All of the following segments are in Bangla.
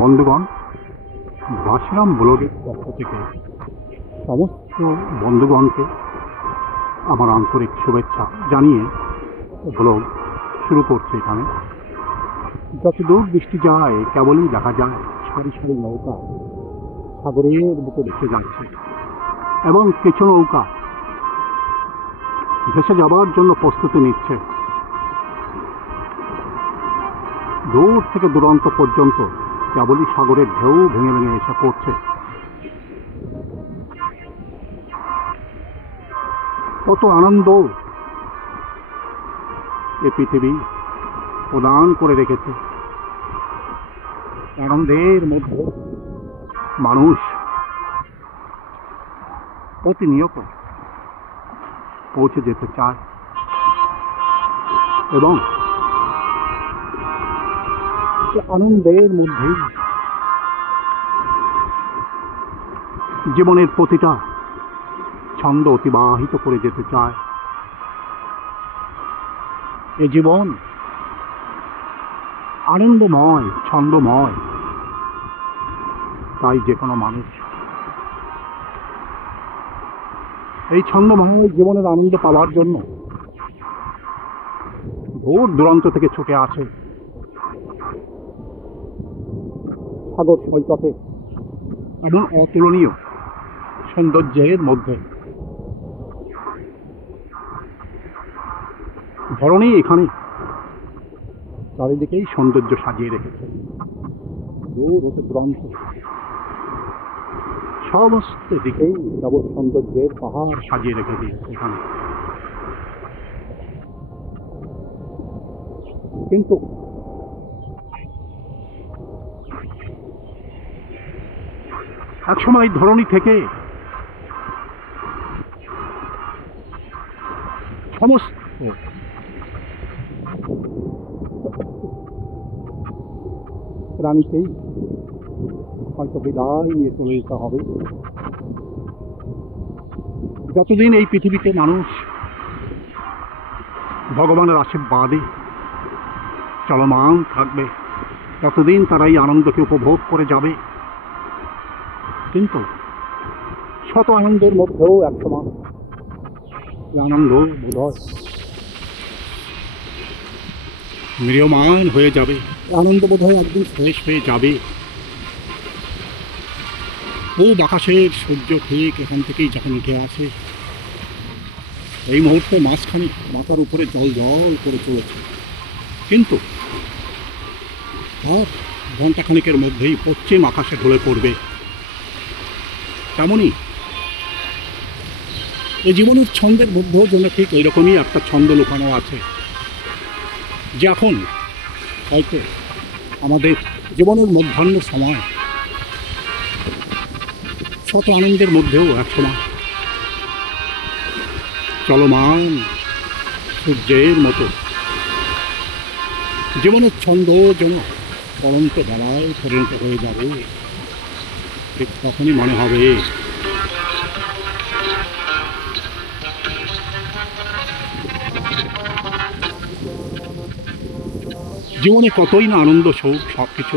বন্ধুগণ, ভাসরাম ব্লগের পক্ষ থেকে সমস্ত বন্ধুগণকে আমার আন্তরিক শুভেচ্ছা জানিয়ে ব্লগ শুরু করছে। এখানে যতদূর দৃষ্টি যায় কেবলই দেখা যায় সারি সারি নৌকা সাগরের বুকে ভেসে যাচ্ছে এবং কিছু নৌকা ভেসে যাবার জন্য প্রস্তুতি নিচ্ছে। দূর থেকে দূরান্ত পর্যন্ত কেবলই সাগরের ঢেউ ভেঙে ভেঙে এসে পড়ছে। কত আনন্দ এ পৃথিবী প্রদান করে রেখেছে। আনন্দের মধ্যে মানুষ প্রতিনিয়ত পৌঁছে যেতে চায় এবং আনন্দের মধ্যে জীবনের প্রতিটা ছন্দ অতিবাহিত করে যেতে চায়। এ জীবন আনন্দময়, ছন্দময়, তাই যে কোনো মানুষ এই ছন্দময় জীবনের আনন্দ পাওয়ার জন্য দূর দূরান্ত থেকে ছুটে আসে সাগর সৈকতে এমন অতুলনীয় সৌন্দর্যের মধ্যে। ধরনী এখানে চারিদিকেই সৌন্দর্য সাজিয়ে রেখেছে। দূর হতে দূরান্ত সমস্ত দিকেই কেবল সৌন্দর্যের পাহাড় সাজিয়ে রেখে দিয়েছে এখানে। কিন্তু একসময় ধরনী থেকে সমস্ত প্রাণীকেই হয়তো বিদায় নিয়ে চলে যেতে হবে। যতদিন এই পৃথিবীতে মানুষ ভগবানের আশীর্বাদে চলমান থাকবে ততদিন তারা এই আনন্দকে উপভোগ করে যাবে। কিন্তু শত আনন্দের মধ্যেও একসময় আনন্দ বোধহয় ম্রিয়মান হয়ে যাবে। আনন্দ বোধহয় একদিন শেষ হয়ে যাবে। পূব আকাশের সূর্য ঠিক এখান থেকেই যখন উঠে আসে, এই মুহূর্তে মাঝখানে মাথার উপরে জল জল করে চলেছে, কিন্তু আর ঘণ্টাখানিকের মধ্যেই পশ্চিম আকাশে ঢলে পড়বে। তেমনই এই জীবনের ছন্দের মধ্যেও যেন ঠিক এইরকমই একটা ছন্দ লুকানো আছে, যে এখন হয়তো আমাদের জীবনের মধ্যাহ্ন সময় শত আনন্দের মধ্যেও একসময় চলমান সূর্যের মতো জীবনের ছন্দ যেন পরন্ত বেলায় পরিণত হয়ে যাবে। ঠিক তখনই মনে হবে জীবনে কতই না আনন্দ সুখ সব কিছু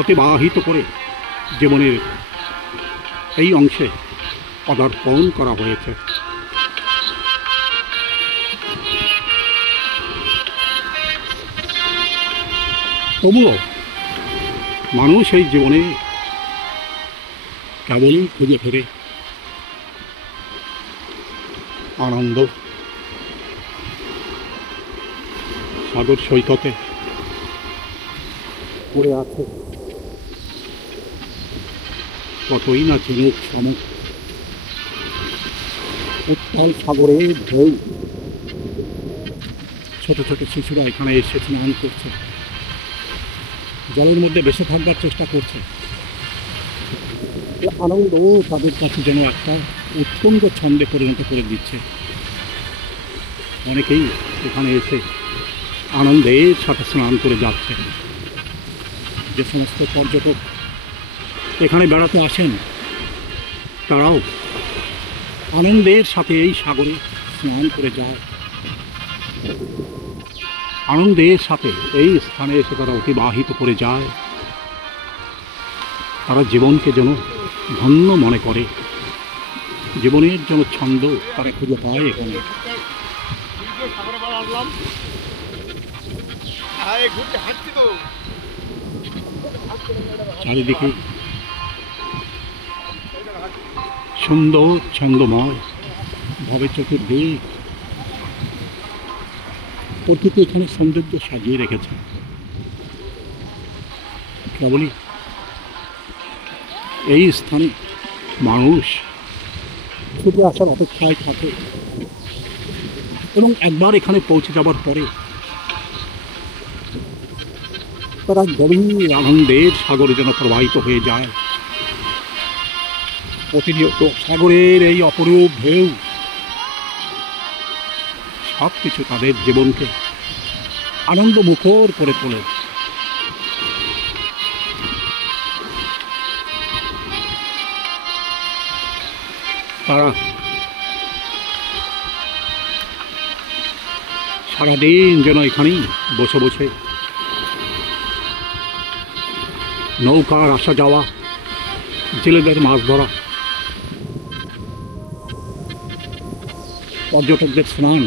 অতিবাহিত করে জীবনের এই অংশে পদার্পণ করা হয়েছে। তবুও মানুষ এই জীবনে কেবলই খুঁজে ফেরে আনন্দ। সাগর সৈকতে পড়ে আছে কতই না চিনুক শামুক। উত্তাল সাগরের ঢেউ, ছোট ছোট শিশুরা এখানে এসে স্নান করছে, জলের মধ্যে বেঁচে থাকবার চেষ্টা করছে। আনন্দ তাদের কাছে যেন একটা উৎতুঙ্গ ছন্দে পরিণত করে দিচ্ছে। অনেকেই এখানে এসে আনন্দের সাথে স্নান করে যাচ্ছে। যে সমস্ত পর্যটক এখানে বেড়াতে আসেন তারাও আনন্দের সাথে এই সাগরে স্নান করে যায়। আনন্দের সাথে এই স্থানে এসে তারা অতিবাহিত করে যায়। তারা জীবনকে যেন ধন্য মনে করে, জীবনের যেন ছন্দ তারা খুঁজে পায় এখানে। চারিদিকে সুন্দর ছন্দময় ভাবে চতুর্দিক প্রকৃতি এখানে সৌন্দর্য সাজিয়ে রেখেছে। কেবলই এই স্থানে মানুষ ছুটে আসার অপেক্ষায় থাকে এবং একবার এখানে পৌঁছে যাবার পরে তারা গভীর আনন্দের সাগরে যেন প্রবাহিত হয়ে যায়। প্রতিনিয়ত সাগরের এই অপরূপ ঢেউ সব কিছু তাদের জীবনকে আনন্দ মুখর করে তোলে। তারা সারাদিন যেন এখানেই বসে বসে নৌকার আসা যাওয়া, জেলেদের মাছ ধরা, পর্যটকদের স্নান,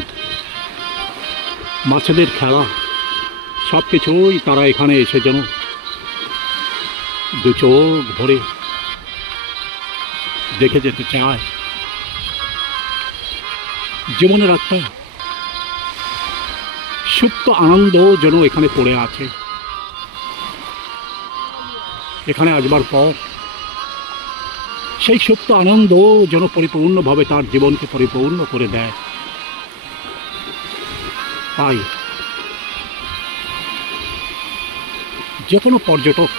মাছেদের খেলা সব কিছুই তারা এখানে এসে যেন দু চোখ ভরে দেখে যেতে চায়। জীবনের একটা সুপ্ত আনন্দ যেন এখানে পড়ে আছে। এখানে আসবার পর সেই সুপ্ত আনন্দ যেন পরিপূর্ণভাবে তার জীবনকে পরিপূর্ণ করে দেয়। তাই যে কোনো পর্যটক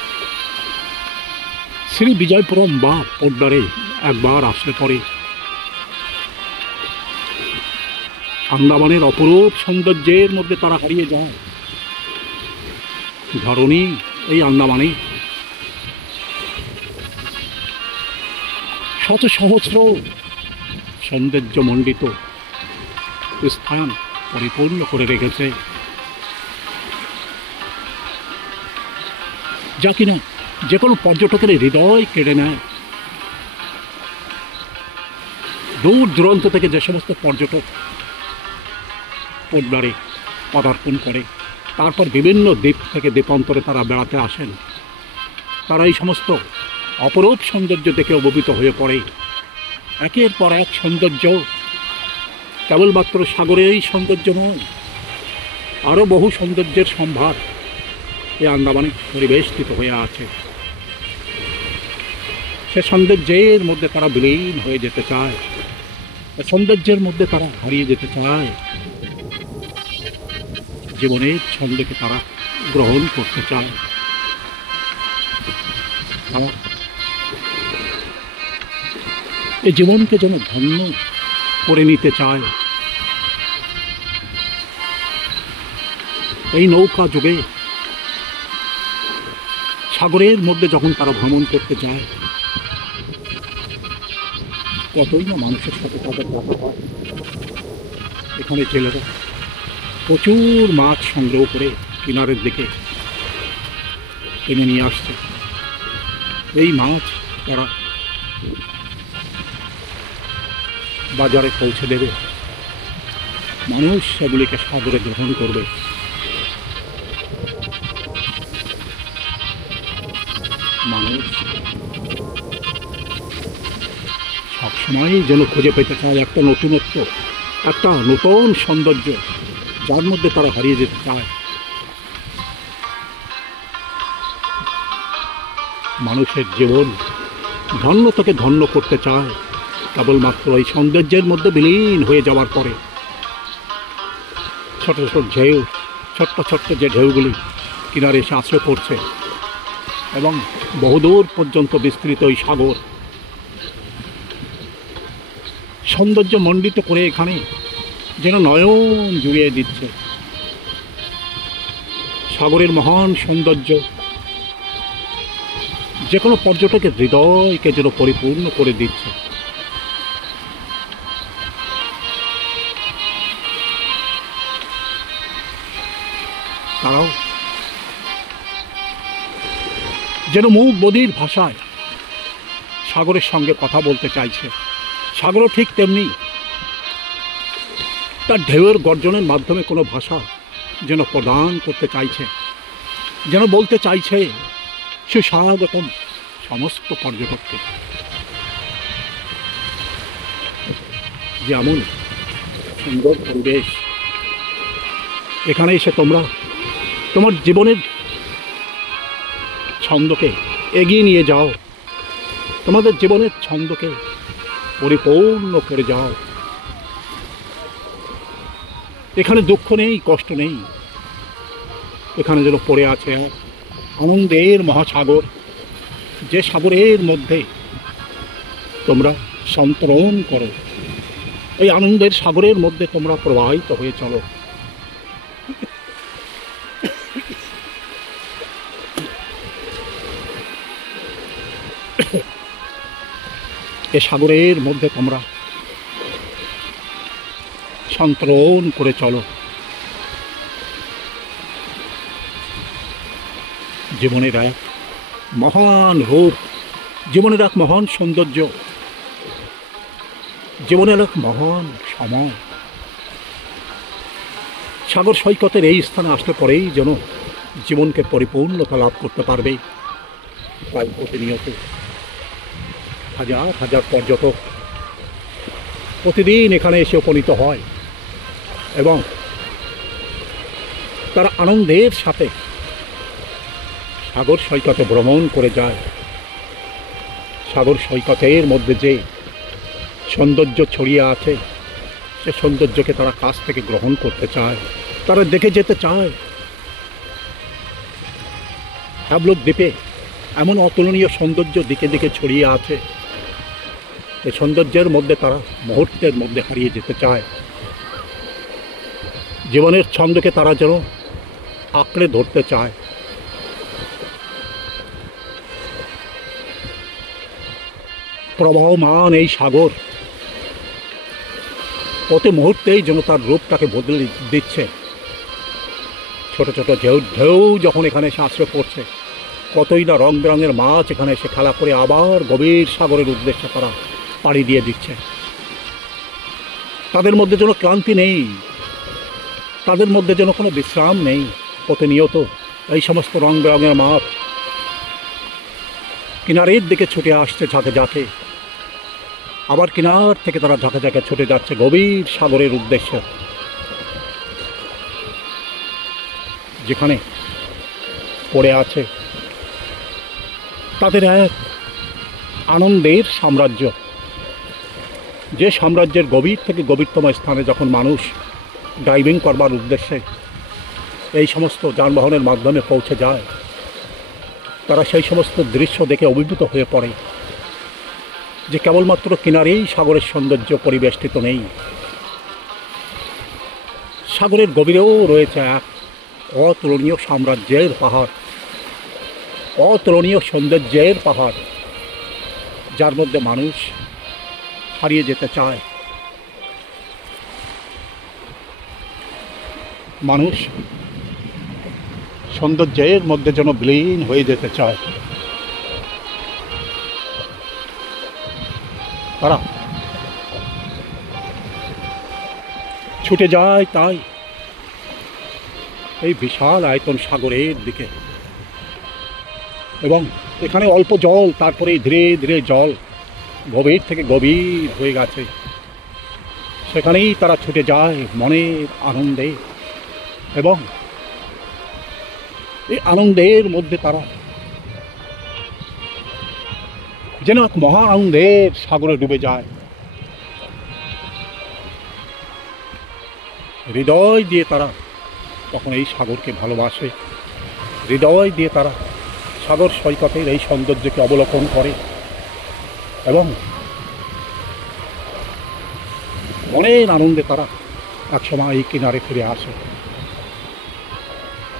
শ্রী বিজয়পুরম বা পোদ্দারে একবার আসলে পরে আন্দামানের অপরূপ সৌন্দর্যের মধ্যে তারা হারিয়ে যায়। ধরণী এই আন্দামানে শত সহস্র সৌন্দর্যমণ্ডিত স্থান পরিপূর্ণ করে রেখেছে, যা কিনা যে কোনো পর্যটকের হৃদয় কেড়ে নেয়। দূর দূরান্ত থেকে যে সমস্ত পর্যটক পোদ্দারে পদার্পণ করে, তারপর বিভিন্ন দ্বীপ থেকে দ্বীপান্তরে তারা বেড়াতে আসেন, তারা এই সমস্ত অপরূপ সৌন্দর্য দেখে অভিভূত হয়ে পড়ে। একের পর এক সৌন্দর্য, কেবলমাত্র সাগরেরই সৌন্দর্য নয়, আরও বহু সৌন্দর্যের সম্ভার এই আন্দামানে পরিবেষ্টিত হয়ে আছে। সে সৌন্দর্যের মধ্যে তারা বিলীন হয়ে যেতে চায়, সৌন্দর্যের মধ্যে তারা হারিয়ে যেতে চায়, জীবনের ছন্দকে তারা গ্রহণ করতে চায়। এই জীবনকে যেন ধন্য করে নিতে চায়। এই নৌকা যোগে সাগরের মধ্যে যখন তারা ভ্রমণ করতে যায়, কতই না মানুষের সাথে তাদের কথা হয়। এখানে জেলেরা প্রচুর মাছ সংগ্রহ করে কিনারের দিকে টেনে নিয়ে আসছে। এই মাছ তারা বাজারে পৌঁছে দেবে, মানুষ সেগুলিকে সাদরে গ্রহণ করবে। মানুষ সবসময় যেন খুঁজে পেতে চায় একটা নতুনত্ব, একটা নতুন সৌন্দর্য, যার মধ্যে তারা হারিয়ে যেতে চায়। মানুষের জীবন ধন্যতাকে ধন্য করতে চায় কেবলমাত্র এই সৌন্দর্যের মধ্যে বিলীন হয়ে যাওয়ার পরে। ছোট ছোট ঢেউ, ছোট্ট ছোট্ট যে ঢেউগুলি কিনারে এসে আশ্রয় করছে এবং বহুদূর পর্যন্ত বিস্তৃত এই সাগর সৌন্দর্য মণ্ডিত করে এখানে যেন নয়ন জুড়িয়ে দিচ্ছে। সাগরের মহান সৌন্দর্য যে কোনো পর্যটকের হৃদয়কে যেন পরিপূর্ণ করে দিচ্ছে। তারাও যেন মুখ বধির ভাষায় সাগরের সঙ্গে কথা বলতে চাইছে। সাগরও ঠিক তেমনি তার ঢেউয়ের গর্জনের মাধ্যমে কোনো ভাষা যেন প্রদান করতে চাইছে, যেন বলতে চাইছে সুস্বাগতম সমস্ত পর্যটককে। যেমন সুন্দর পরিবেশ, এখানে এসে তোমরা তোমার জীবনের ছন্দকে এগিয়ে নিয়ে যাও, তোমাদের জীবনের ছন্দকে পরিপূর্ণ করে যাও। এখানে দুঃখ নেই, কষ্ট নেই, এখানে যেন পড়ে আছে এক আনন্দের মহাসাগর, যে সাগরের মধ্যে তোমরা সন্তরণ করো। এই আনন্দের সাগরের মধ্যে তোমরা প্রবাহিত হয়ে চলো। এ সাগরের মধ্যে তোমরা সন্তরণ করে চলো। জীবনের এক মহান রূপ, জীবনের এক মহান সৌন্দর্য, জীবনের এক মহান সময় সাগর সৈকতের এই স্থানে আসলে পরেই যেন জীবনকে পরিপূর্ণতা লাভ করতে পারবে। তাই প্রতিনিয়ত হাজার হাজার পর্যটক প্রতিদিন এখানে এসে উপনীত হয় এবং তারা আনন্দের সাথে সাগর সৈকতে ভ্রমণ করে যায়। সাগর সৈকতের মধ্যে যে সৌন্দর্য ছড়িয়ে আছে, সে সৌন্দর্যকে তারা কাছ থেকে গ্রহণ করতে চায়, তারা দেখে যেতে চায়। হ্যাবলক দ্বীপে এমন অতুলনীয় সৌন্দর্য দিকে দিকে ছড়িয়ে আছে, এই সৌন্দর্যের মধ্যে তারা মুহূর্তের মধ্যে হারিয়ে যেতে চায়। জীবনের ছন্দকে তারা যেন আঁকড়ে ধরতে চায়। প্রবাহমান এই সাগর প্রতি মুহূর্তেই যেন তার রূপটাকে বদলে দিচ্ছে। ছোট ছোট ঢেউ যখন এখানে এসে আশ্রয় পড়ছে, কতই না রং বেরঙের মাছ এখানে এসে খেলা করে আবার গভীর সাগরের উদ্দেশ্যে তারা পাড়ি দিয়ে দিচ্ছে। তাদের মধ্যে যেন ক্লান্তি নেই, তাদের মধ্যে যেন কোনো বিশ্রাম নেই। প্রতিনিয়ত এই সমস্ত রং বেরঙের মাছ কিনারের দিকে ছুটে আসছে ঝাঁকে ঝাঁকে, আবার কিনার থেকে তারা ঝাঁকে ঝাঁকে ছুটে যাচ্ছে গভীর সাগরের উদ্দেশ্যে, যেখানে পড়ে আছে তাদের এক আনন্দের সাম্রাজ্য। যে সাম্রাজ্যের গভীর থেকে গভীরতম স্থানে যখন মানুষ ডাইভিং করবার উদ্দেশ্যে এই সমস্ত যানবাহনের মাধ্যমে পৌঁছে যায়, তারা সেই সমস্ত দৃশ্য দেখে অভিভূত হয়ে পড়ে যে কেবলমাত্র কিনারেই সাগরের সৌন্দর্য পরিবেষ্টিত নেই, সাগরের গভীরেও রয়েছে এক অতুলনীয় সাম্রাজ্যের পাহাড়, অতুলনীয় সৌন্দর্যের পাহাড়, যার মধ্যে মানুষ হারিয়ে যেতে চায়। মানুষ সৌন্দর্যের মধ্যে যেন বিলীন হয়ে যেতে চায়। তারা ছুটে যায় তাই এই বিশাল আয়তন সাগরের দিকে, এবং এখানে অল্প জল, তারপরে ধীরে ধীরে জল গভীর থেকে গভীর হয়ে গেছে। সেখানেই তারা ছুটে যায় মনের আনন্দে, এবং এই আনন্দের মধ্যে তারা যেন এক মহা আনন্দের সাগরে ডুবে যায়। হৃদয় দিয়ে তারা তখন এই সাগরকে ভালোবাসে, হৃদয় দিয়ে তারা সাগর সৈকতের এই সৌন্দর্যকে অবলোকন করে এবং মনের আনন্দে তারা একসময় এই কিনারে ফিরে আসে।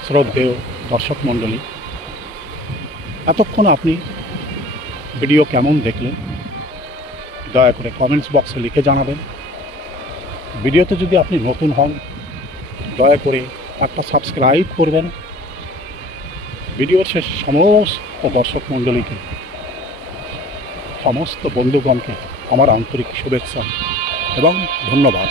শ্রদ্ধেয় দর্শক মণ্ডলী, এতক্ষণ আপনি ভিডিও কেমন দেখলেন দয়া করে কমেন্টস বক্সে লিখে জানাবেন। ভিডিওতে যদি আপনি নতুন হন দয়া করে একটা সাবস্ক্রাইব করবেন। ভিডিওর শেষ সমস্ত দর্শক মণ্ডলীকে সমস্ত বন্ধুগণকে আমার আন্তরিক শুভেচ্ছা এবং ধন্যবাদ।